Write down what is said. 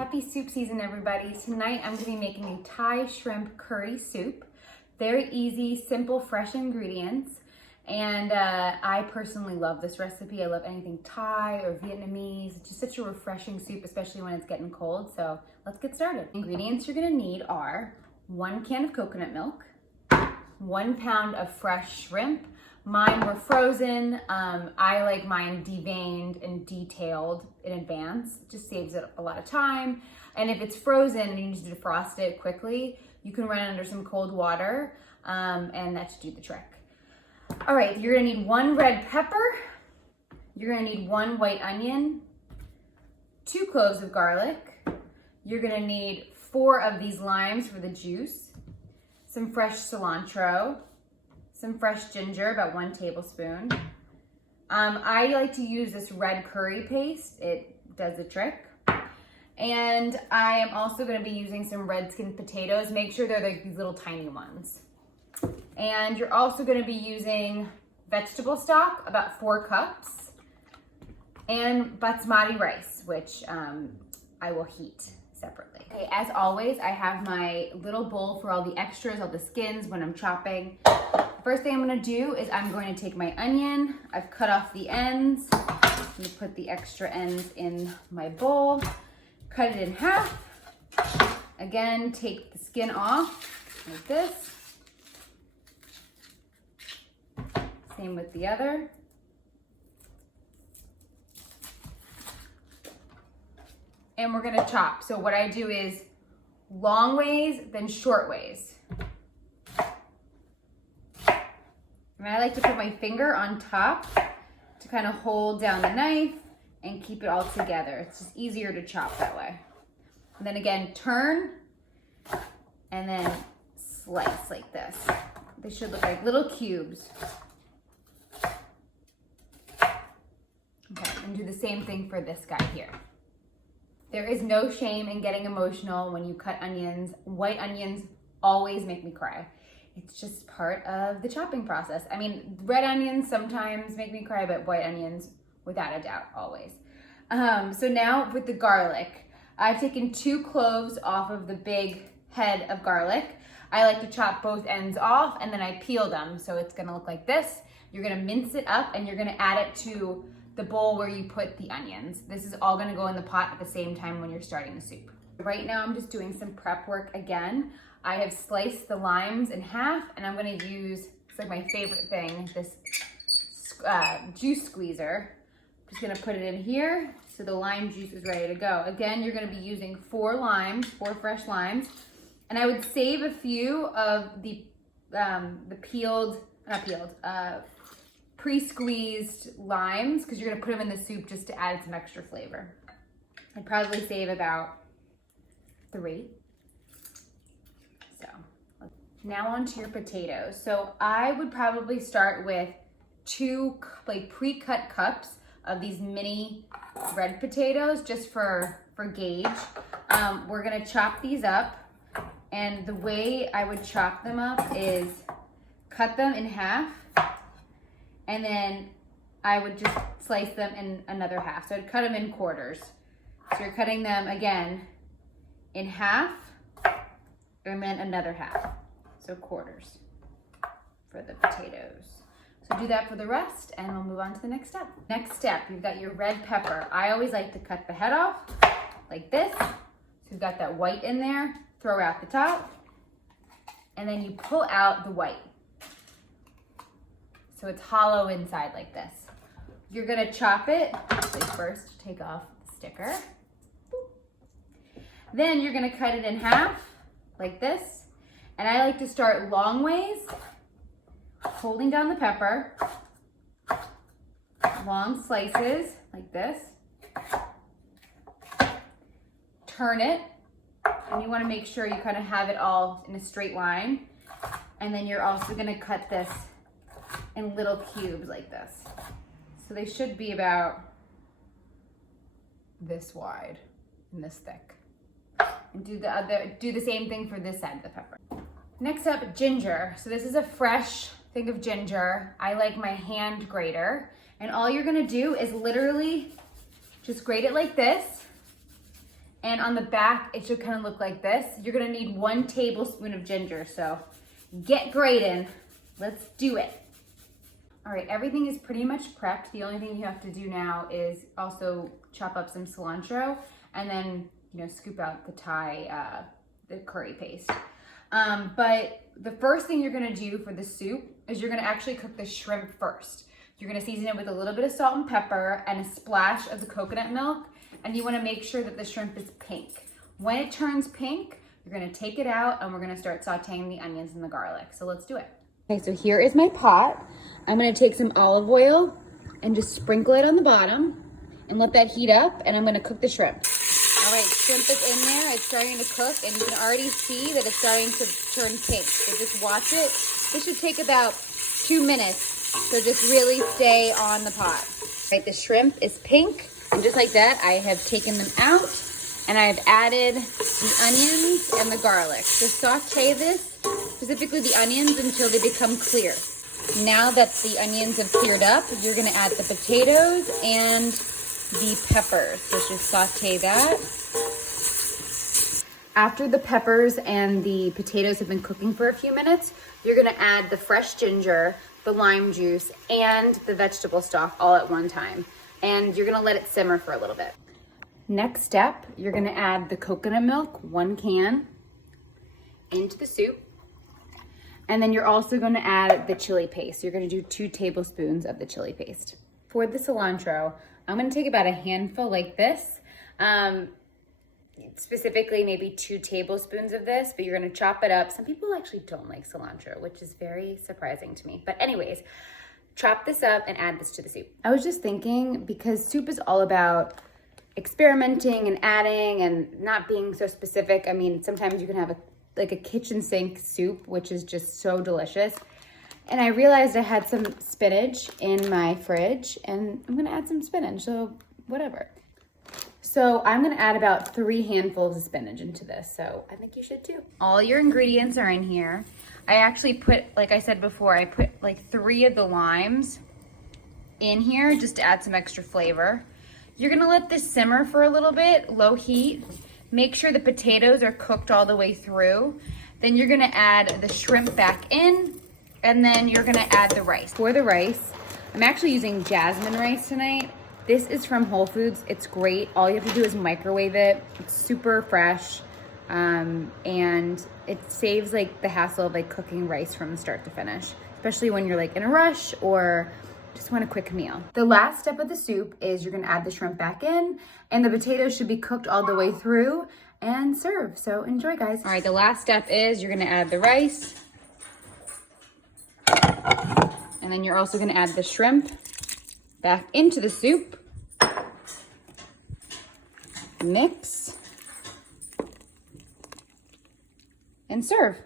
Happy soup season, everybody. Tonight I'm gonna be making a Thai shrimp curry soup. Very easy, simple, fresh ingredients. And I personally love this recipe. I love anything Thai or Vietnamese. It's just such a refreshing soup, especially when it's getting cold. So let's get started. Ingredients you're gonna need are 1 can of coconut milk, 1 pound of fresh shrimp. Mine were frozen. I like mine deveined and detailed in advance. It just saves it a lot of time. And if it's frozen and you need to defrost it quickly, you can run it under some cold water and that should do the trick. All right, you're gonna need 1 red pepper. You're gonna need 1 white onion, 2 cloves of garlic. You're gonna need 4 of these limes for the juice, some fresh cilantro, some fresh ginger, about 1 tablespoon. I like to use this red curry paste. It does the trick. And I am also gonna be using some redskin potatoes. Make sure they're like these little tiny ones. And you're also gonna be using vegetable stock, about 4 cups, and basmati rice, which I will heat separately. Okay, as always, I have my little bowl for all the extras, all the skins when I'm chopping. First thing I'm gonna do is I'm going to take my onion. I've cut off the ends. I'm gonna put the extra ends in my bowl, cut it in half. Again, take the skin off like this. Same with the other. And we're gonna chop. So what I do is long ways, then short ways. And I like to put my finger on top to kind of hold down the knife and keep it all together. It's just easier to chop that way. And then again, turn and then slice like this. They should look like little cubes. Okay, and do the same thing for this guy here. There is no shame in getting emotional when you cut onions. White onions always make me cry. It's just part of the chopping process. I mean, red onions sometimes make me cry, but white onions, without a doubt, always. So now with the garlic, I've taken 2 cloves off of the big head of garlic. I like to chop both ends off and then I peel them. So it's gonna look like this. You're gonna mince it up and you're gonna add it to the bowl where you put the onions. This is all gonna go in the pot at the same time when you're starting the soup. Right now I'm just doing some prep work again. I have sliced the limes in half and I'm gonna use, it's like my favorite thing, this juice squeezer. Just gonna put it in here so the lime juice is ready to go. Again, you're gonna be using 4 fresh limes. And I would save a few of the pre-squeezed limes because you're gonna put them in the soup just to add some extra flavor. I'd probably save about 3. So now onto your potatoes. So I would probably start with 2 pre-cut cups of these mini red potatoes just for gauge. We're gonna chop these up, and the way I would chop them up is cut them in half, and then I would just slice them in another half. So I'd cut them in quarters. So you're cutting them again in half, and then another half. So quarters for the potatoes. So do that for the rest and we'll move on to the next step. Next step, you've got your red pepper. I always like to cut the head off like this. So you've got that white in there, throw out the top, and then you pull out the white. So it's hollow inside like this. You're gonna chop it. So first take off the sticker. Then you're gonna cut it in half like this. And I like to start long ways, holding down the pepper, long slices like this. Turn it, and you wanna make sure you kind of have it all in a straight line. And then you're also gonna cut this in little cubes like this. So they should be about this wide and this thick. And do the same thing for this side of the pepper. Next up, ginger. So this is a fresh thing of ginger. I like my hand grater. And all you're gonna do is literally just grate it like this And on the back, it should kind of look like this. You're gonna need 1 tablespoon of ginger, so get grating. Let's do it. All right, everything is pretty much prepped. The only thing you have to do now is also chop up some cilantro and then, you know, scoop out the Thai, the curry paste. But the first thing you're gonna do for the soup is you're gonna actually cook the shrimp first. You're gonna season it with a little bit of salt and pepper and a splash of the coconut milk, and you wanna make sure that the shrimp is pink. When it turns pink, you're gonna take it out and we're gonna start sauteing the onions and the garlic. So let's do it. Okay, so here is my pot. I'm gonna take some olive oil and just sprinkle it on the bottom and let that heat up, and I'm gonna cook the shrimp. All right, shrimp is in there, it's starting to cook, and you can already see that it's starting to turn pink. So just watch it. This should take about 2 minutes, so just really stay on the pot. All right, the shrimp is pink, and just like that, I have taken them out, and I've added the onions and the garlic. So saute this, specifically the onions, until they become clear. Now that the onions have cleared up, you're gonna add the potatoes and the peppers. So just saute that. After the peppers and the potatoes have been cooking for a few minutes, you're gonna add the fresh ginger, the lime juice, and the vegetable stock all at one time. And you're gonna let it simmer for a little bit. Next step, you're gonna add the coconut milk, 1 can, into the soup. And then you're also gonna add the chili paste. You're gonna do 2 tablespoons of the chili paste. For the cilantro, I'm gonna take about a handful like this. Specifically maybe 2 tablespoons of this, but you're gonna chop it up. Some people actually don't like cilantro, which is very surprising to me. But anyways, chop this up and add this to the soup. I was just thinking, because soup is all about experimenting and adding and not being so specific. I mean, sometimes you can have a kitchen sink soup, which is just so delicious. And I realized I had some spinach in my fridge, and I'm gonna add some spinach, so whatever. So I'm gonna add about 3 handfuls of spinach into this, so I think you should too. All your ingredients are in here. I actually put, like I said before, I put like 3 of the limes in here just to add some extra flavor. You're gonna let this simmer for a little bit, low heat. Make sure the potatoes are cooked all the way through. Then you're gonna add the shrimp back in, and then you're gonna add the rice. For the rice, I'm actually using jasmine rice tonight. This is from Whole Foods. It's great. All you have to do is microwave it. It's super fresh, and it saves like the hassle of like cooking rice from start to finish, especially when you're like in a rush or just want a quick meal. The last step of the soup is you're gonna add the shrimp back in, and the potatoes should be cooked all the way through and serve. So enjoy, guys. All right, the last step is you're gonna add the rice, and then you're also gonna add the shrimp back into the soup. Mix and serve.